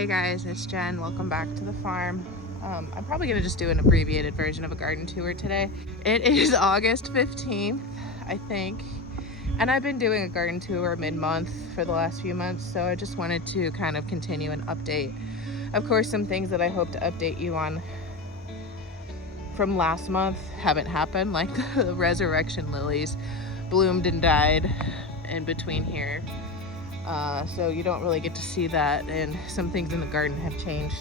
Hey guys, it's Jen. Welcome back to the farm. I'm probably gonna just do an abbreviated version of a garden tour today. It is August 15th, I think, and I've been doing a garden tour mid-month for the last few months, so I just wanted to kind of continue and update. Of course, some things that I hope to update you on from last month haven't happened, like the resurrection lilies bloomed and died in between here. So you don't really get to see that, and some things in the garden have changed,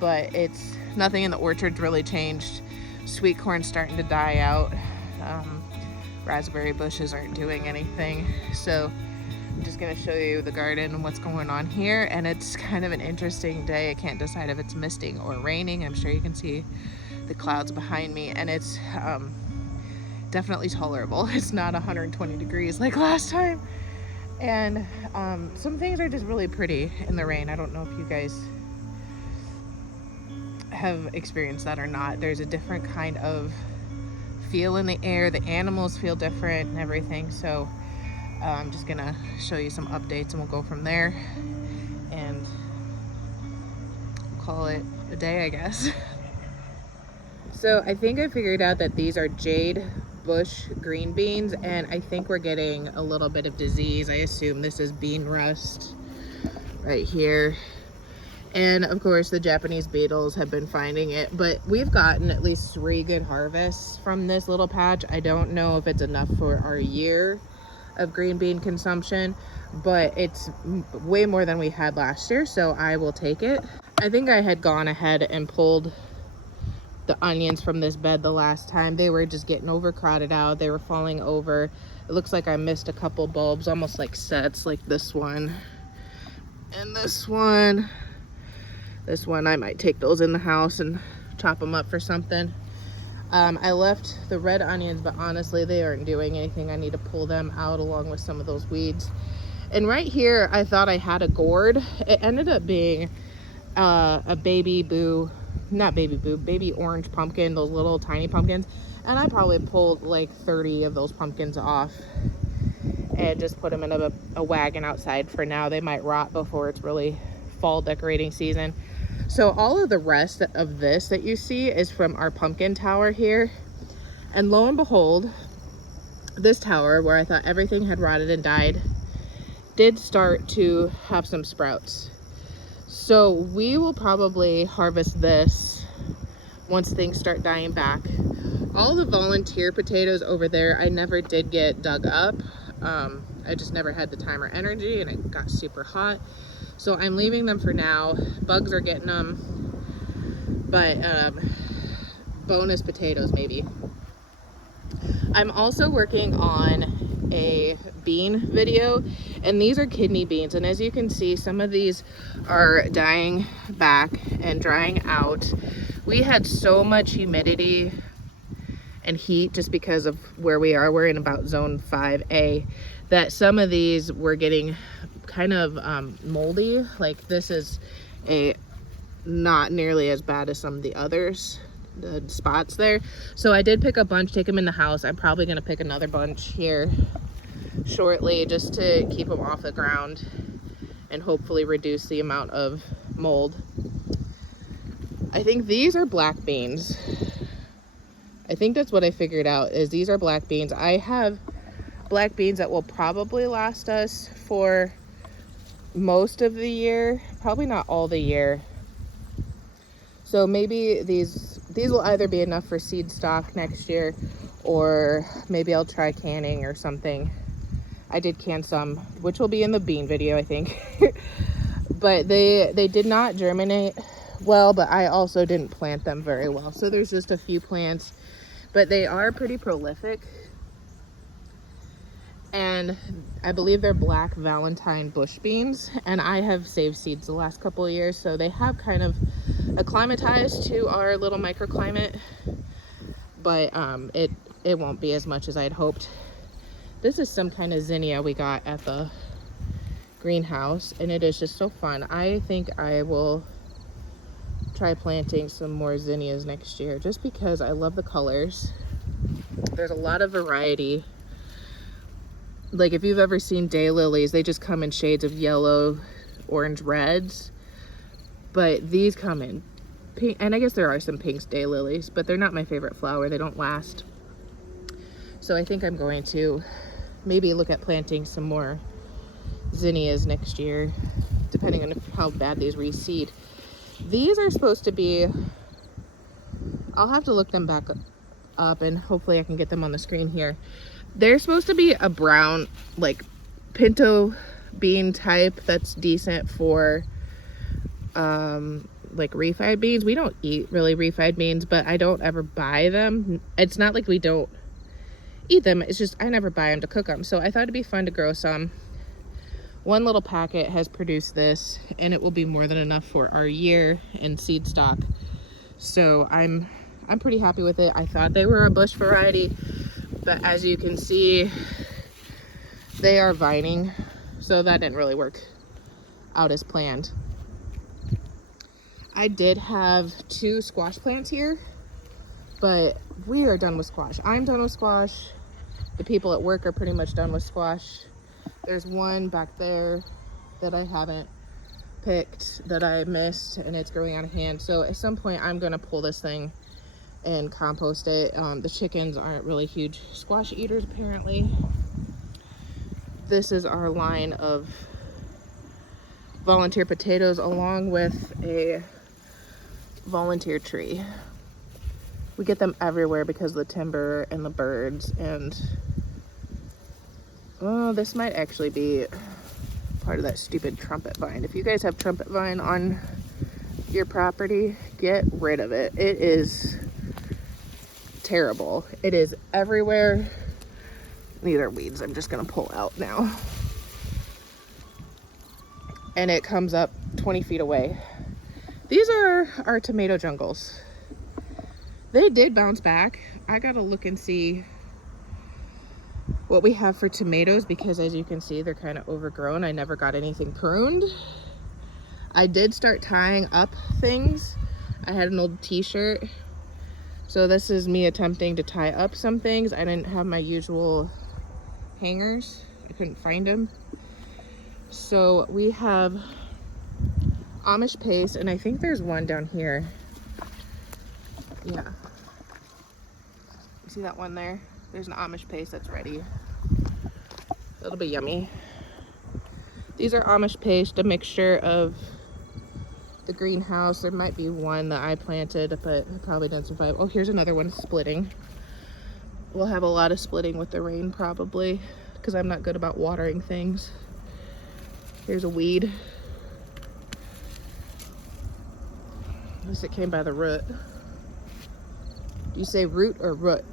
but it's nothing in the orchard's really changed. Sweet corn's starting to die out. Raspberry bushes aren't doing anything. So I'm just gonna show you the garden and what's going on here, and it's kind of an interesting day. I can't decide if it's misting or raining. I'm sure you can see the clouds behind me, and it's definitely tolerable. It's not 120 degrees like last time. And some things are just really pretty in the rain. I don't know if you guys have experienced that or not. There's a different kind of feel in the air. The animals feel different and everything. So I'm just gonna show you some updates and we'll go from there and call it a day, I guess. So I think I figured out that these are jade bush green beans, and I think we're getting a little bit of disease. I assume this is bean rust right here, and of course the Japanese beetles have been finding it, but we've gotten at least 3 good harvests from this little patch. I don't know if it's enough for our year of green bean consumption, but it's way more than we had last year, so I will take it. I think I had gone ahead and pulled the onions from this bed the last time. They were just getting overcrowded out. They were falling over. It looks like I missed a couple bulbs, almost like sets, like this one and this one. This one, I might take those in the house and chop them up for something. I left the red onions, but honestly, they aren't doing anything. I need to pull them out along with some of those weeds. And right here, I thought I had a gourd. It ended up being a baby orange pumpkin, those little tiny pumpkins, and I probably pulled like 30 of those pumpkins off and just put them in a wagon outside for now. They might rot before it's really fall decorating season. So all of the rest of this that you see is from our pumpkin tower here, and lo and behold, this tower where I thought everything had rotted and died did start to have some sprouts. So we will probably harvest this once things start dying back. All the volunteer potatoes over there, I never did get dug up. I just never had the time or energy, and it got super hot. So I'm leaving them for now. Bugs are getting them, but bonus potatoes maybe. I'm also working on a bean video, and these are kidney beans, and as you can see, some of these are dying back and drying out. We had so much humidity and heat just because of where we are. We're in about zone 5A, that some of these were getting kind of moldy. Like this is not nearly as bad as some of the others, the spots there. So I did pick a bunch, take them in the house. I'm probably gonna pick another bunch here shortly just to keep them off the ground and hopefully reduce the amount of mold. I think these are black beans. I think that's what I figured out, is these are black beans. I have black beans that will probably last us for most of the year, probably not all the year. So maybe these will either be enough for seed stock next year, or maybe I'll try canning or something. I did can some, which will be in the bean video, I think. But they did not germinate well, but I also didn't plant them very well. So there's just a few plants, but they are pretty prolific. And I believe they're black Valentine bush beans, and I have saved seeds the last couple of years, so they have kind of acclimatized to our little microclimate, but it won't be as much as I'd hoped. This is some kind of zinnia we got at the greenhouse, and it is just so fun. I think I will try planting some more zinnias next year just because I love the colors. There's a lot of variety. Like if you've ever seen daylilies, they just come in shades of yellow, orange, reds. But these come in pink, and I guess there are some pinks daylilies, but they're not my favorite flower. They don't last. So I think I'm going to maybe look at planting some more zinnias next year, depending on how bad these reseed. These are supposed to be, I'll have to look them back up and hopefully I can get them on the screen here. They're supposed to be a brown, like pinto bean type that's decent for like refried beans. We don't eat really refried beans, but I don't ever buy them. It's not like we don't eat them, it's just I never buy them to cook them. So I thought it'd be fun to grow some. One little packet has produced this, and it will be more than enough for our year in seed stock. So I'm pretty happy with it. I thought they were a bush variety, but as you can see, they are vining, so that didn't really work out as planned. I did have 2 squash plants here, but we are done with squash. I'm done with squash. The people at work are pretty much done with squash. There's one back there that I haven't picked that I missed, and it's growing out of hand. So at some point I'm gonna pull this thing and compost it. The chickens aren't really huge squash eaters apparently. This is our line of volunteer potatoes along with a volunteer tree. We get them everywhere because of the timber and the birds. And oh, this might actually be part of that stupid trumpet vine. If you guys have trumpet vine on your property, get rid of it. It is terrible. It is everywhere. These are weeds I'm just gonna pull out now. And it comes up 20 feet away. These are our tomato jungles. They did bounce back. I gotta look and see what we have for tomatoes, because as you can see, they're kind of overgrown. I never got anything pruned. I did start tying up things. I had an old t-shirt. So this is me attempting to tie up some things. I didn't have my usual hangers. I couldn't find them. So we have Amish paste, and I think there's one down here. Yeah. You see that one there? There's an Amish paste that's ready. It'll be yummy. These are Amish paste, a mixture of the greenhouse. There might be one that I planted, but it probably didn't survive. Oh, here's another one splitting. We'll have a lot of splitting with the rain probably, because I'm not good about watering things. Here's a weed. Unless it came by the root. Do you say root or root?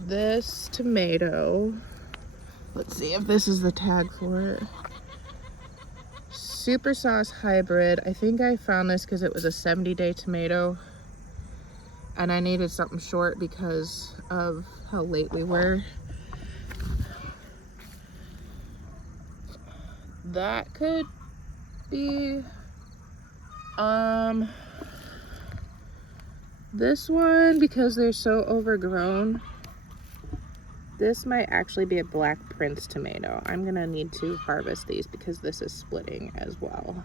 This tomato, let's see if this is the tag for it. Super Sauce Hybrid. I think I found this because it was a 70-day tomato, and I needed something short because of how late we were. That could be this one, because they're so overgrown. This might actually be a Black Prince tomato. I'm gonna need to harvest these because this is splitting as well.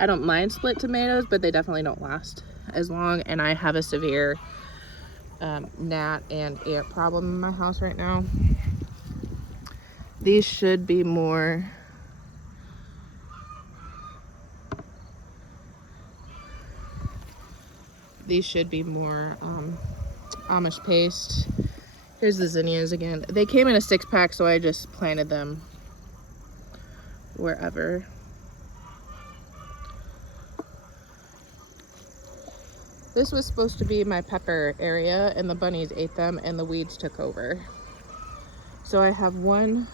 I don't mind split tomatoes, but they definitely don't last as long, and I have a severe gnat and ant problem in my house right now. These should be more Amish paste. Here's the zinnias again. They came in a 6-pack, so I just planted them wherever. This was supposed to be my pepper area, and the bunnies ate them and the weeds took over. So I have one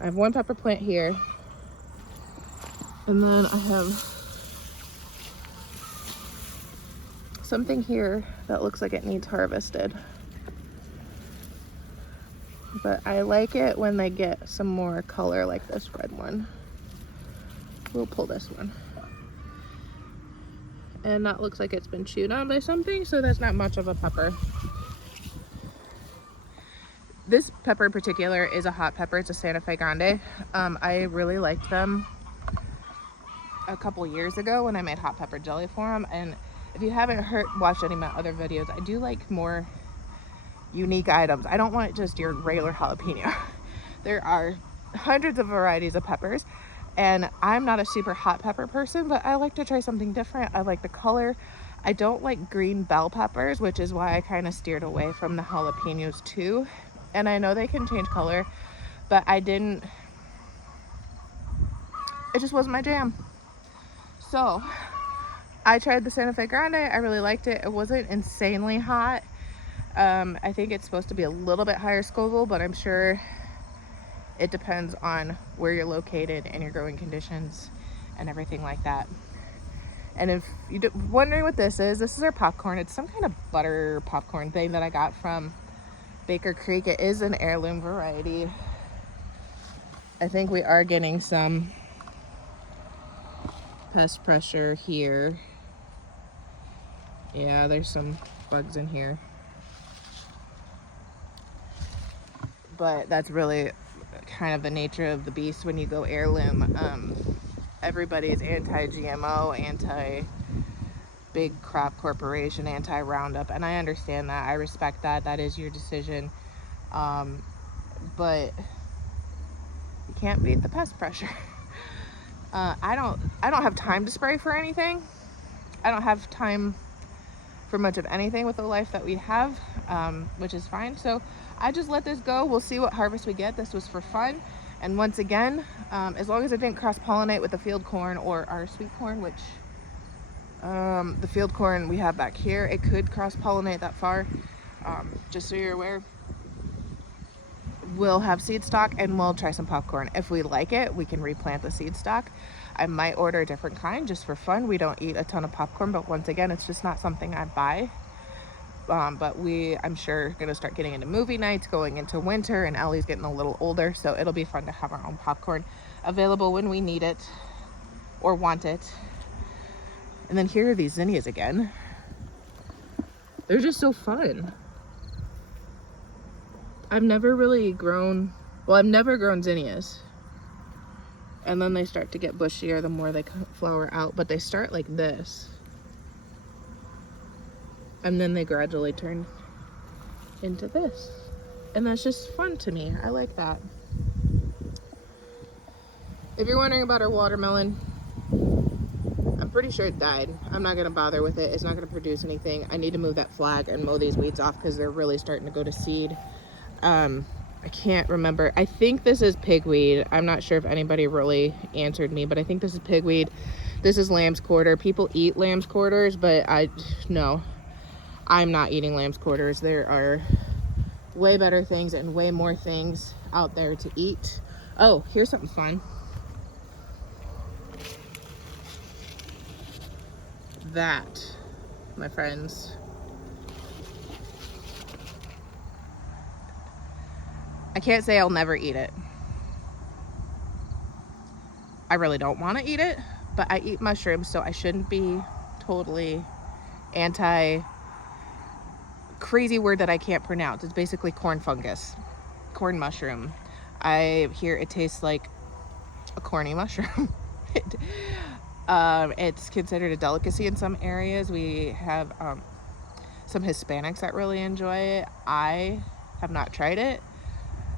pepper plant here, and then I have something here that looks like it needs harvested. But I like it when they get some more color, like this red one. We'll pull this one. And that looks like it's been chewed on by something, so that's not much of a pepper. This pepper in particular is a hot pepper. It's a Santa Fe Grande. I really liked them a couple years ago when I made hot pepper jelly for them. And if you haven't watched any of my other videos, I do like more unique items. I don't want just your regular jalapeno. There are hundreds of varieties of peppers, and I'm not a super hot pepper person, but I like to try something different. I like the color. I don't like green bell peppers, which is why I kind of steered away from the jalapenos too. And I know they can change color, but it just wasn't my jam. So I tried the Santa Fe Grande. I really liked it. It wasn't insanely hot. I think it's supposed to be a little bit higher Scoville, but I'm sure it depends on where you're located and your growing conditions and everything like that. And if you're wondering what this is our popcorn. It's some kind of butter popcorn thing that I got from Baker Creek. It is an heirloom variety. I think we are getting some pest pressure here. Yeah, there's some bugs in here. But that's really kind of the nature of the beast when you go heirloom. Everybody's anti-GMO, anti-big crop corporation, anti-Roundup, and I understand that. I respect that. That is your decision. But you can't beat the pest pressure. I don't have time to spray for anything. I don't have time for much of anything with the life that we have, which is fine. So I just let this go. We'll see what harvest we get. This was for fun. And once again, as long as it didn't cross-pollinate with the field corn or our sweet corn, which the field corn we have back here, it could cross-pollinate that far. Just so you're aware, we'll have seed stock and we'll try some popcorn. If we like it, we can replant the seed stock. I might order a different kind just for fun. We don't eat a ton of popcorn, but once again, it's just not something I buy. But I'm sure gonna start getting into movie nights, going into winter, and Ellie's getting a little older, so it'll be fun to have our own popcorn available when we need it or want it. And then here are these zinnias again. They're just so fun. I've never grown zinnias. And then they start to get bushier the more they flower out, but they start like this. And then they gradually turn into this. And that's just fun to me. I like that. If you're wondering about our watermelon, I'm pretty sure it died. I'm not gonna bother with it. It's not gonna produce anything. I need to move that flag and mow these weeds off because they're really starting to go to seed. I can't remember. I think this is pigweed. I'm not sure if anybody really answered me, but I think this is pigweed. This is lamb's quarter. People eat lamb's quarters, but no. I'm not eating lamb's quarters. There are way better things and way more things out there to eat. Oh, here's something fun. That, my friends, I can't say I'll never eat it. I really don't want to eat it, but I eat mushrooms, so I shouldn't be totally anti crazy word that I can't pronounce. It's basically corn fungus, corn mushroom. I hear it tastes like a corny mushroom. It's considered a delicacy in some areas. We have some Hispanics that really enjoy it. I have not tried it.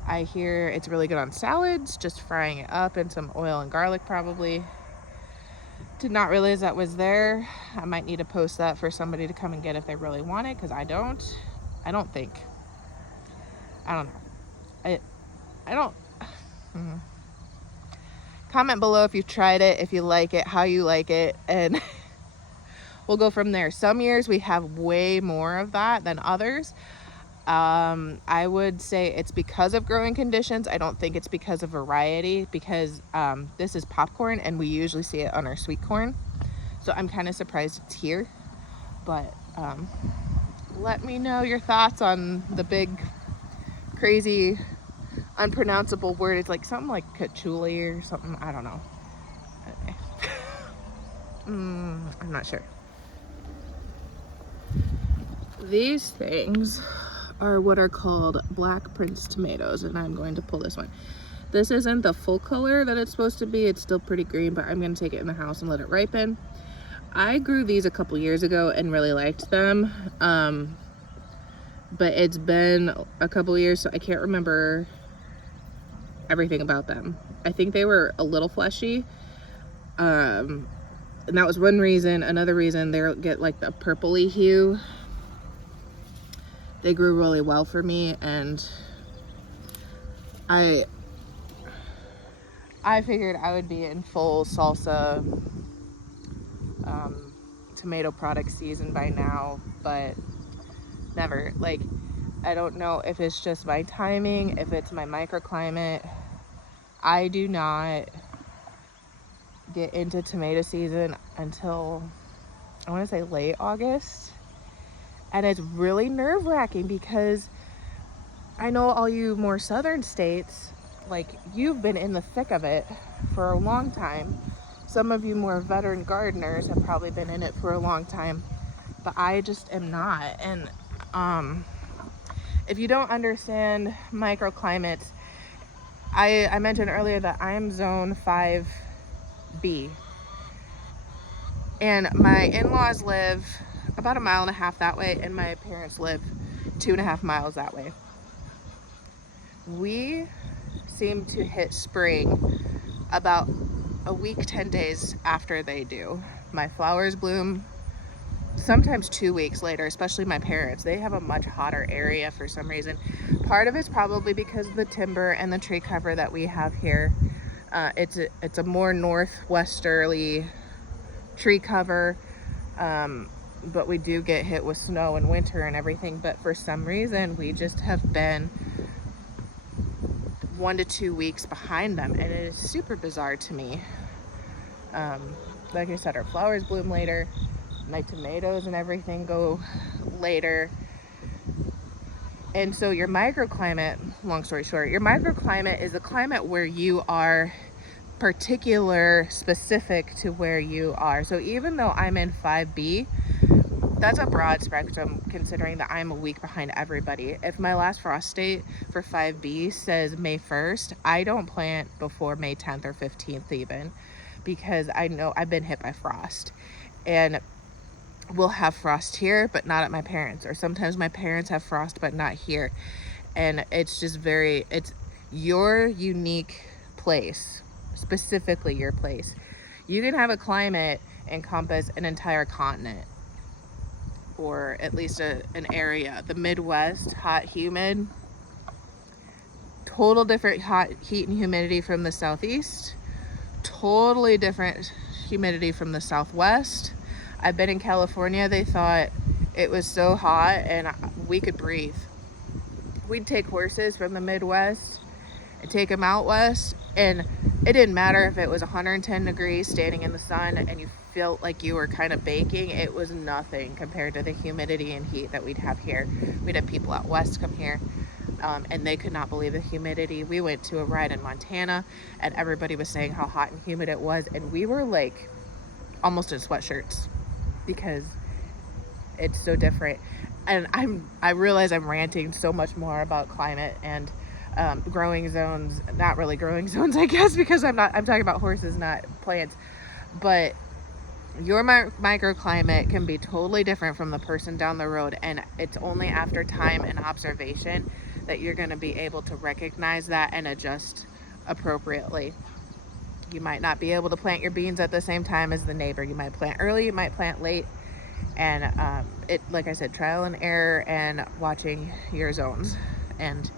I hear it's really good on salads, just frying it up in some oil and garlic probably. Did not realize that was there. I might need to post that for somebody to come and get if they really want it, because I don't think. I don't know. I don't. Comment below if you've tried it, if you like it, how you like it, and we'll go from there. Some years we have way more of that than others. I would say it's because of growing conditions. I don't think it's because of variety, because this is popcorn and we usually see it on our sweet corn. So I'm kind of surprised it's here. But let me know your thoughts on the big, crazy, unpronounceable word. It's like something like patchouli or something. I don't know. I'm not sure. These things are what are called Black Prince tomatoes, and I'm going to pull this one. This isn't the full color that it's supposed to be. It's still pretty green, but I'm going to take it in the house and let it ripen. I grew these a couple years ago and really liked them, but it's been a couple years, so I can't remember everything about them. I think they were a little fleshy, and that was one reason. Another reason, they get like the purpley hue. They grew really well for me, and I figured I would be in full salsa tomato product season by now, but never. Like, I don't know if it's just my timing, if it's my microclimate. I do not get into tomato season until, I want to say, late August. And it's really nerve-wracking because I know all you more southern states, like, you've been in the thick of it for a long time. Some of you more veteran gardeners have probably been in it for a long time, but I just am not. And if you don't understand microclimates, I mentioned earlier that I am zone 5B, and my in-laws live about 1.5 miles that way, and my parents live 2.5 miles that way. We seem to hit spring about a week, 10 days after they do. My flowers bloom sometimes 2 weeks later, especially my parents. They have a much hotter area for some reason. Part of it's probably because of the timber and the tree cover that we have here. It's a more northwesterly tree cover, but we do get hit with snow in winter and everything. But for some reason, we just have been 1 to 2 weeks behind them, and it is super bizarre to me. Like I said, our flowers bloom later, my tomatoes and everything go later. And so your microclimate, long story short, your microclimate is a climate where you are specific to where you are. So even though I'm in 5B, that's a broad spectrum considering that I'm a week behind everybody. If my last frost date for 5B says May 1st, I don't plant before May 10th or 15th even, because I know I've been hit by frost. And we'll have frost here, but not at my parents', or sometimes my parents have frost, but not here. And it's just it's your unique place, specifically your place. You can have a climate encompass an entire continent, or at least an area. The Midwest, hot, humid, total different heat and humidity from the Southeast, totally different humidity from the Southwest. I've been in California. They thought it was so hot and we could breathe. We'd take horses from the Midwest and take them out west, and it didn't matter if it was 110 degrees standing in the sun and you felt like you were kind of baking. It was nothing compared to the humidity and heat that we'd have here. We'd have people out west come here, and they could not believe the humidity. We went to a ride in Montana and everybody was saying how hot and humid it was, and we were like almost in sweatshirts because it's so different. And I realize I'm ranting so much more about climate and growing zones. Not really growing zones, I guess, because I'm talking about horses, not plants. But your microclimate can be totally different from the person down the road, and it's only after time and observation that you're going to be able to recognize that and adjust appropriately. You might not be able to plant your beans at the same time as the neighbor. You might plant early, you might plant late, and like I said, trial and error and watching your zones, and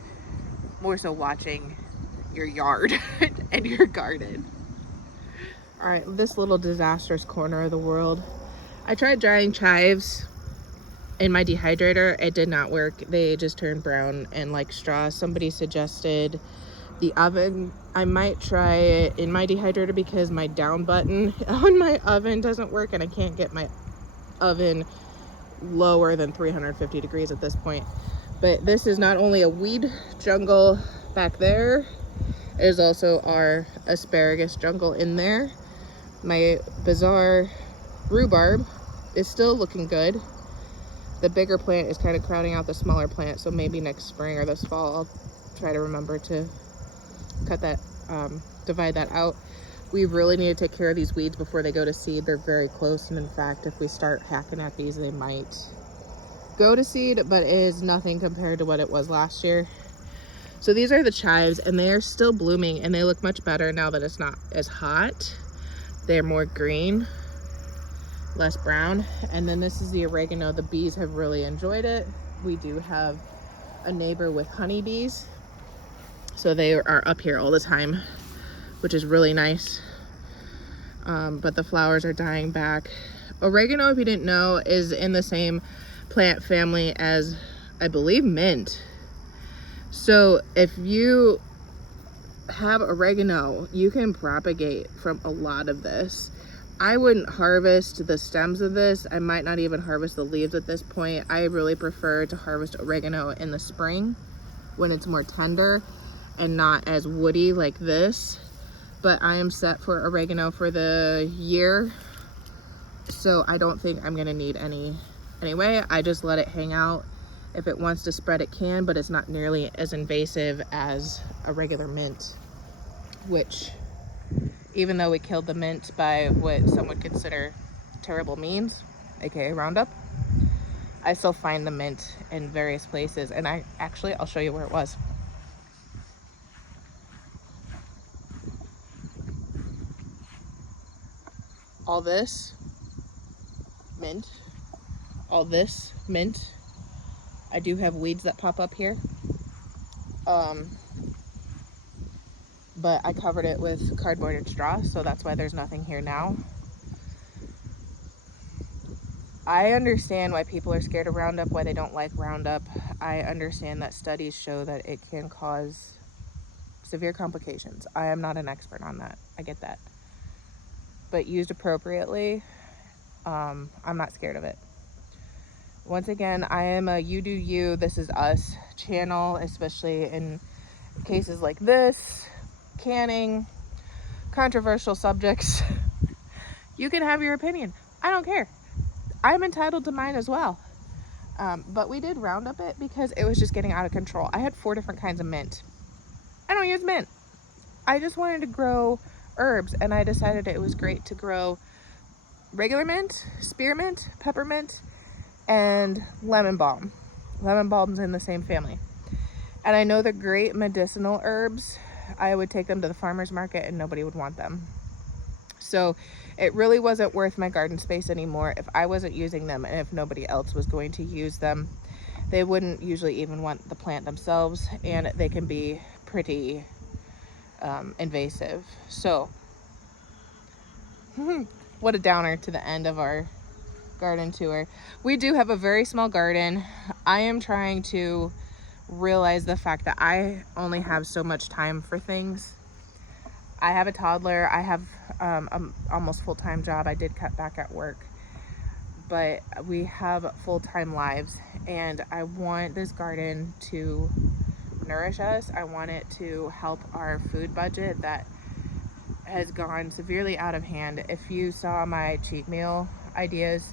more so watching your yard and your garden. All right, this little disastrous corner of the world. I tried drying chives in my dehydrator. It did not work. They just turned brown and like straw. Somebody suggested the oven. I might try it in my dehydrator because my down button on my oven doesn't work, and I can't get my oven lower than 350 degrees at this point. But this is not only a weed jungle back there, it is also our asparagus jungle in there. My bizarre rhubarb is still looking good. The bigger plant is kind of crowding out the smaller plant, so maybe next spring or this fall I'll try to remember to cut that, divide that out. We really need to take care of these weeds before they go to seed. They're very close, and in fact, if we start hacking at these, they might go to seed, but it is nothing compared to what it was last year. So these are the chives, and they are still blooming, and they look much better now that it's not as hot. They're more green, less brown. And then this is the oregano. The bees have really enjoyed it. We do have a neighbor with honeybees, so they are up here all the time, which is really nice. But the flowers are dying back. Oregano, if you didn't know, is in the same plant family as, I believe, mint. So if you have oregano, you can propagate from a lot of this. I wouldn't harvest the stems of this. I might not even harvest the leaves at this point. I really prefer to harvest oregano in the spring when it's more tender and not as woody like this. But I am set for oregano for the year, so I don't think I'm gonna need any anyway. I just let it hang out. If it wants to spread, it can, but it's not nearly as invasive as a regular mint, which, even though we killed the mint by what some would consider terrible means, aka Roundup, I still find the mint in various places. And I'll show you where it was. All this mint, all this mint. I do have weeds that pop up here. But I covered it with cardboard and straw, so that's why there's nothing here now. I understand why people are scared of Roundup, why they don't like Roundup. I understand that studies show that it can cause severe complications. I am not an expert on that. I get that. But used appropriately, I'm not scared of it. Once again, I am a you do you, this is us channel, especially in cases like this, canning, controversial subjects. You can have your opinion. I don't care. I'm entitled to mine as well. But we did Roundup it because it was just getting out of control. I had 4 different kinds of mint. I don't use mint. I just wanted to grow herbs, and I decided it was great to grow regular mint, spearmint, peppermint, and lemon balm. Lemon balm's in the same family. And I know they're great medicinal herbs. I would take them to the farmer's market and nobody would want them. So it really wasn't worth my garden space anymore if I wasn't using them, and if nobody else was going to use them. They wouldn't usually even want the plant themselves, and they can be pretty invasive. So what a downer to the end of our garden tour. We do have a very small garden. I am trying to realize the fact that I only have so much time for things. I have a toddler. I have an almost full-time job. I did cut back at work, but we have full-time lives, and I want this garden to nourish us. I want it to help our food budget that has gone severely out of hand. If you saw my cheat meal ideas,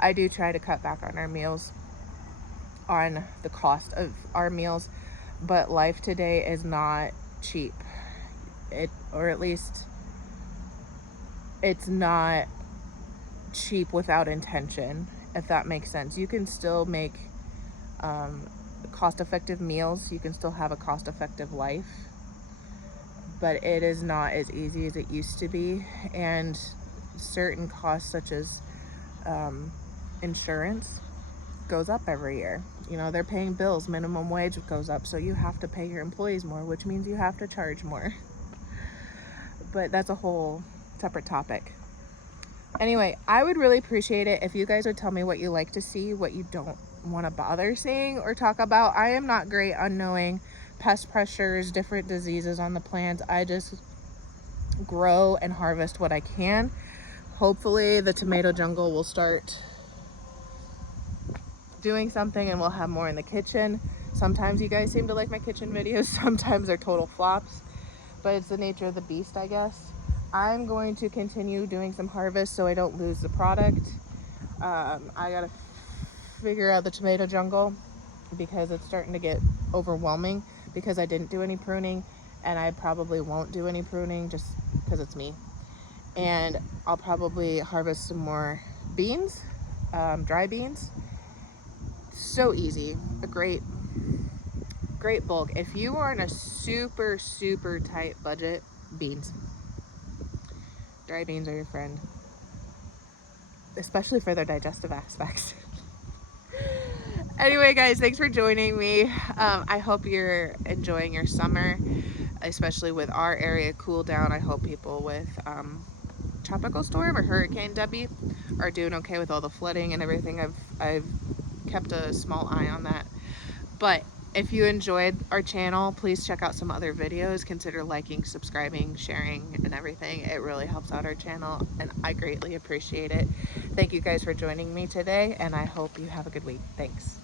I do try to cut back on our meals, on the cost of our meals, but life today is not cheap. Or at least it's not cheap without intention, if that makes sense. You can still make cost-effective meals. You can still have a cost-effective life, but it is not as easy as it used to be. And certain costs, such as insurance, goes up every year. You know, they're paying bills, minimum wage goes up, so you have to pay your employees more, which means you have to charge more. But that's a whole separate topic. Anyway, I would really appreciate it if you guys would tell me what you like to see, what you don't want to bother seeing or talk about. I am not great on knowing pest pressures, different diseases on the plants. I just grow and harvest what I can. Hopefully the tomato jungle will start doing something and we'll have more in the kitchen. Sometimes you guys seem to like my kitchen videos, sometimes they're total flops, but it's the nature of the beast, I guess. I'm going to continue doing some harvest so I don't lose the product. I gotta figure out the tomato jungle because it's starting to get overwhelming because I didn't do any pruning, and I probably won't do any pruning just because it's me. And I'll probably harvest some more beans, dry beans. So easy, a great bulk. If you are on a super tight budget, beans. Dry beans are your friend, especially for their digestive aspects. Anyway, guys, thanks for joining me. I hope you're enjoying your summer, especially with our area cool down. I hope people with tropical storm or Hurricane Debbie are doing okay with all the flooding and everything. I've kept a small eye on that. But if you enjoyed our channel, please check out some other videos. Consider liking, subscribing, sharing, and everything. It really helps out our channel, and I greatly appreciate it. Thank you guys for joining me today, and I hope you have a good week. Thanks.